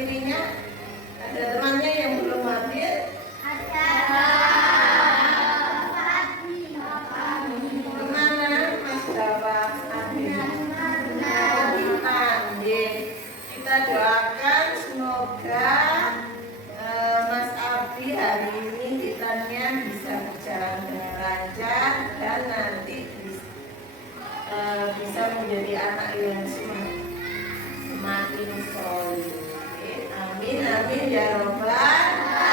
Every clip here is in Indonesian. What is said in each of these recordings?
dirinya? Ada temannya yang belum hadir? Ada. Gimana Mas Dawa hadir? Kita doakan semoga Mas Abi hari ini ditanya bisa berjalan dengan lancar dan nanti bisa menjadi anak yang semakin solid. Amin amin ya robbal alamin.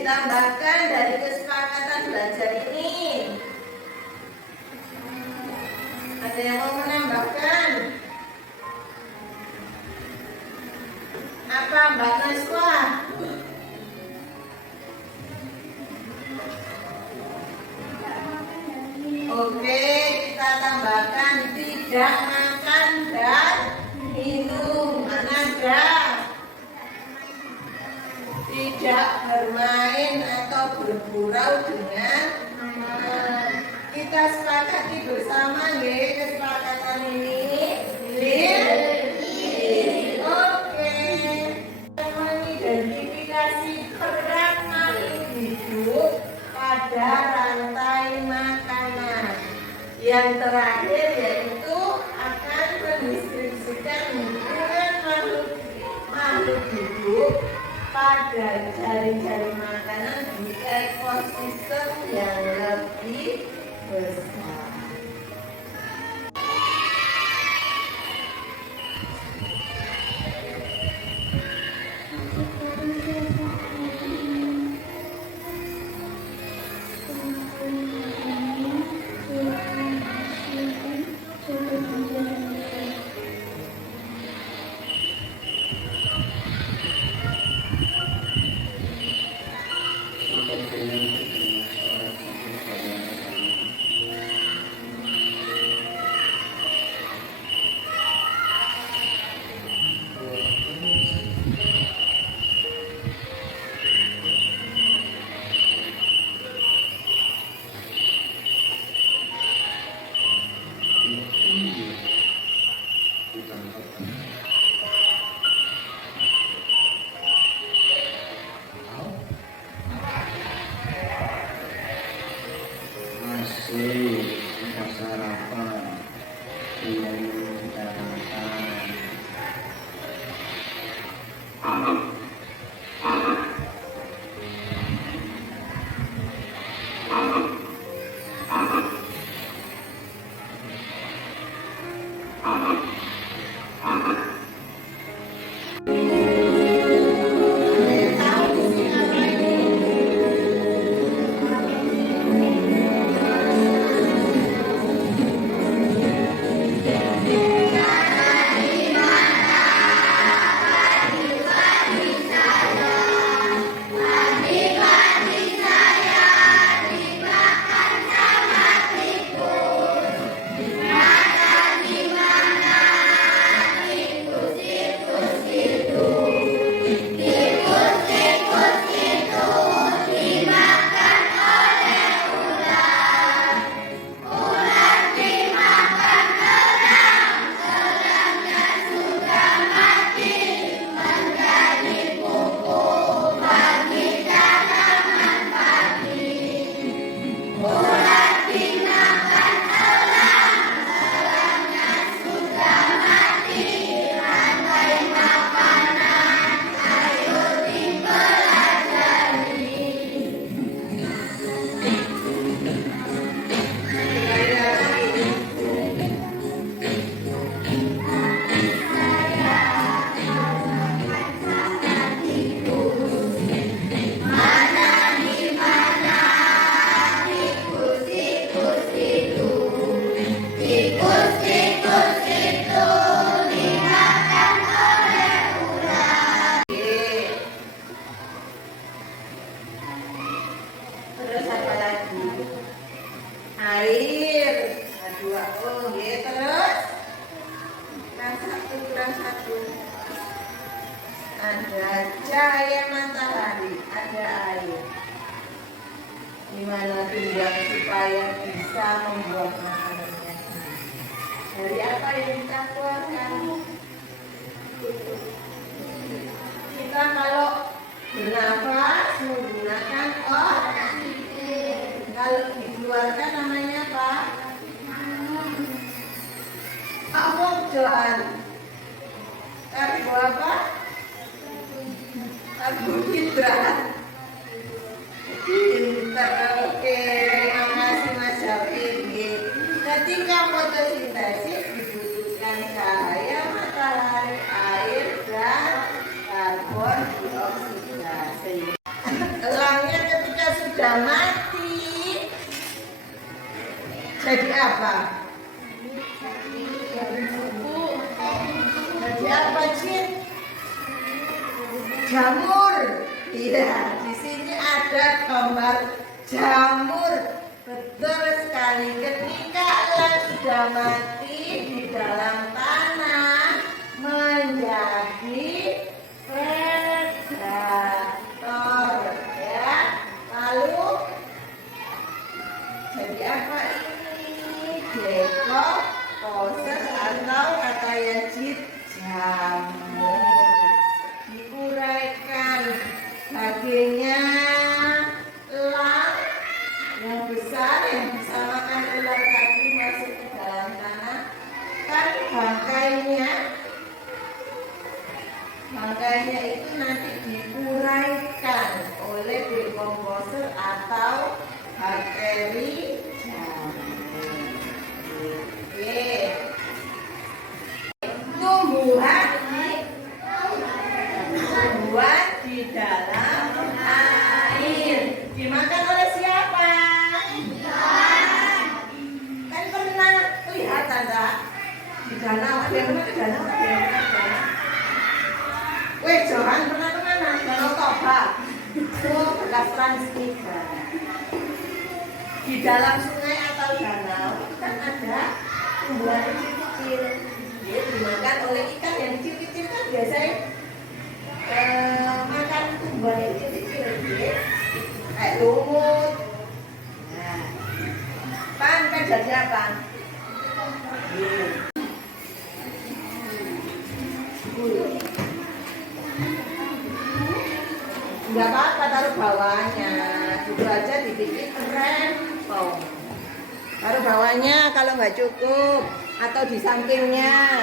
Tambahkan dari kesepakatan belajar ini. Ada yang mau menambahkan? Apa Mbak Naswa? Oke, kita tambahkan tidak makan dan minum. Mana ada? Tidak bermain atau bergurau dengan kita sepakati bersama ya kesepakatan ini. Oke. Mengidentifikasi peran makhluk hidup pada rantai makanan. Yang terakhir yaitu akan mendistribusikan hubungan makhluk hidup pada jaring-jaring makanan di ekosistem yang lebih besar. kurang satu. Ada cahaya matahari, ada air. Gimana tinggal supaya bisa membuat makanannya sendiri? Dari apa yang kita keluarkan? Kita kalau bernafas menggunakan otak. Kalau dikeluarkan namanya apa? Johan. Karbo apa? Karbohidrat. Pintar. Oke, terima kasih Mas Syafir. Ketika fotosintesis dibutuhkan cahaya matahari, air, dan karbon dioksida. Elangnya ketika sudah mati jadi apa? Jadi apa, Cin? Jamur. Iya, di sini ada gambar jamur. Betul sekali. Ketika elang sudah mati di dalam tanah menjadi predator, ya. Lalu jadi apa ini? Glukosa atau kata yang jamur. Diuraikan dagingnya elang yang besar yang bisa makan ular tadi masuk ke dalam tanah, kan bangkainya itu nanti diuraikan oleh dekomposer atau bakteri jamur. Oke. Tumbuhan di dalam air dimakan oleh siapa? Kan pernah kelihatan tak? Di danau ada yang pernah ke danau, ada yang pernah ke danau. Weh, Johan pernah kemana? Danau Toba. Oh, bekas Trans 3. Di dalam sungai atau danau kan ada tumbuhan kecil-kecil. Dia dimakan oleh ikan yang kecil-kecil kan biasanya makan tumbuhan yang kecil-kecil, kayak lumut. Nah, pan jadi apa? Enggak apa-apa, taruh bawahnya. Dulu aja dibikin rempong. Taruh bawahnya kalau nggak cukup, atau di sampingnya.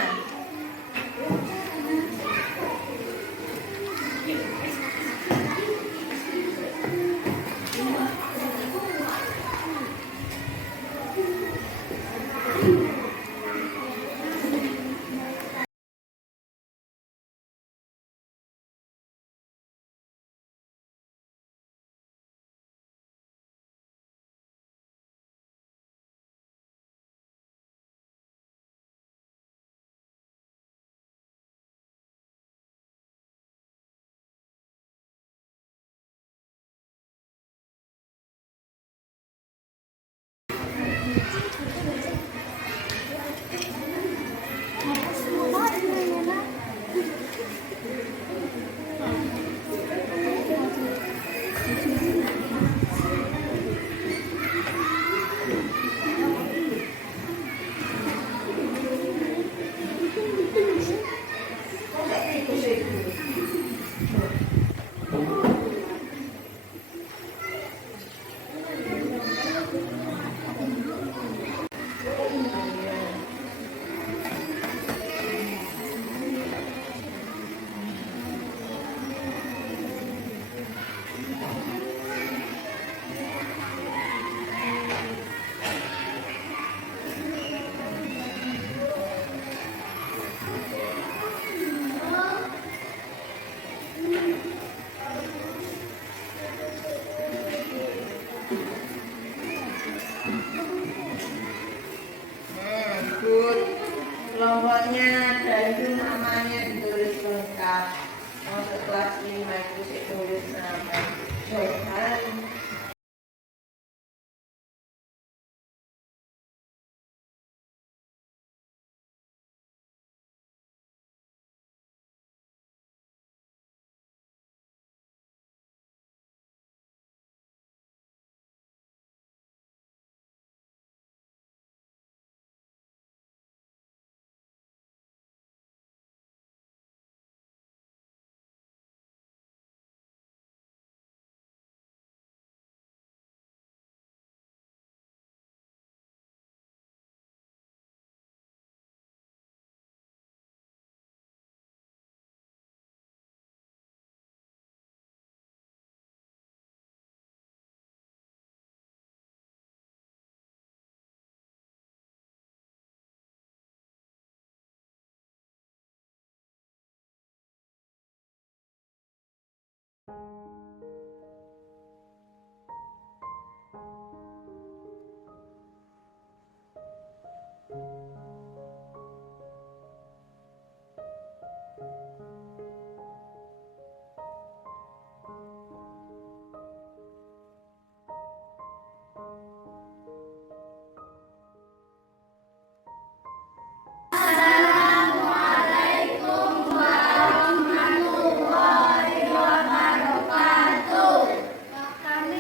Kami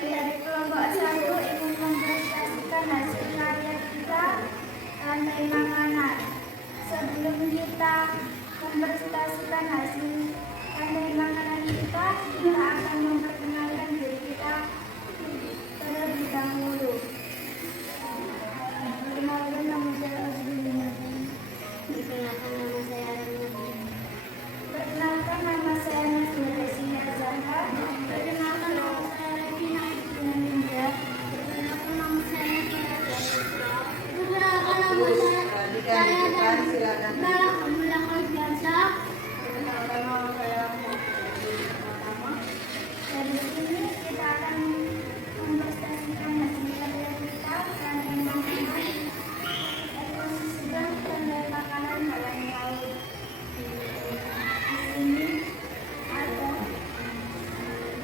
dari kelompok 1 ingin mempresentasikan hasil karya kita, Andai Makanan. Sebelum kita mempresentasikan hasil Andai Makanan kita akan memperkenalkan diri kita terlebih dahulu. Perkenalkan, nama saya Azrina. Perkenalkan, nama saya Rani. Perkenalkan, nama saya Nazmi Desina Zahra. Perkenalkan, nama saya Regina Indra. Perkenalkan, nama saya Nafira Jasra. Perkenalkan, nama saya Silakan. Bella Kamila Biasa. Perkenalkan, nama saya Pertama. Dari sini kita akan mempresentasikan hasil karya kita Andai Makanan. Sedang Andai Makanan dalam laut. Di sini ada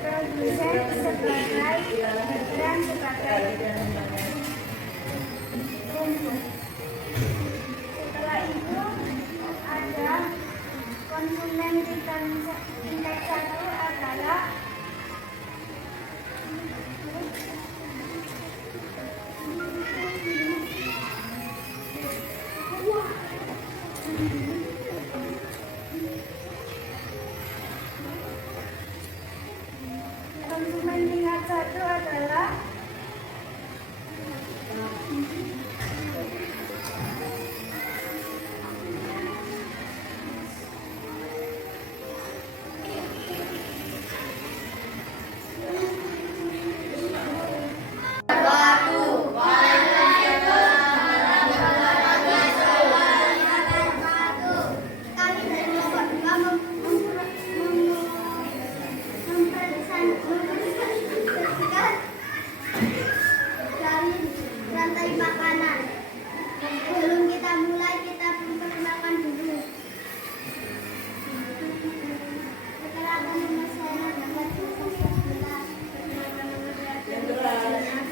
produsen berperan sebagai rumput. Setelah itu ada konsumen tingkat 1 adalah konsumen tingkat 1 adalah kami dari kelompok 2 mempresentasikan dari rantai makanan. Sebelum kita mulai, kita memperkenalkan dulu. Perkenalkan, nama saya Nafira Jasra. Perkenalkan, nama saya Regina.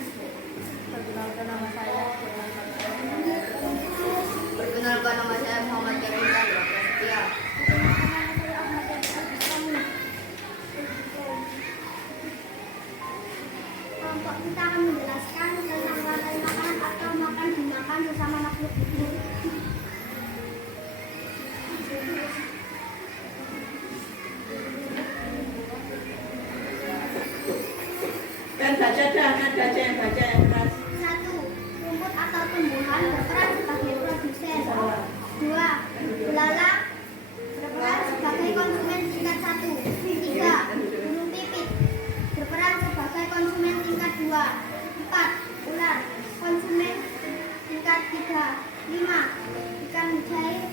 Perkenalkan, nama saya Perkenalkan, nama saya Muhammad Jamil Prasetya. Kelompok kita akan menjelaskan tentang rantai makanan atau makan dimakan bersama makhluk hidup. Dan baca yang keras. 1. Rumput atau tumbuhan berperan sebagai produsen. 2. Belalang berperan sebagai konsumen tingkat 1. 3. Burung pipit berperan sebagai konsumen tingkat 2. 4. Ular konsumen tingkat 3. 5. Ikan mujair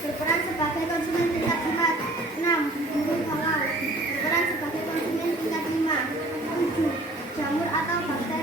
berperan sebagai konsumen tingkat 4. 6. Burung bangau berperan sebagai konsumen tingkat 5. 7. Jamur atau bakteri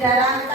dalam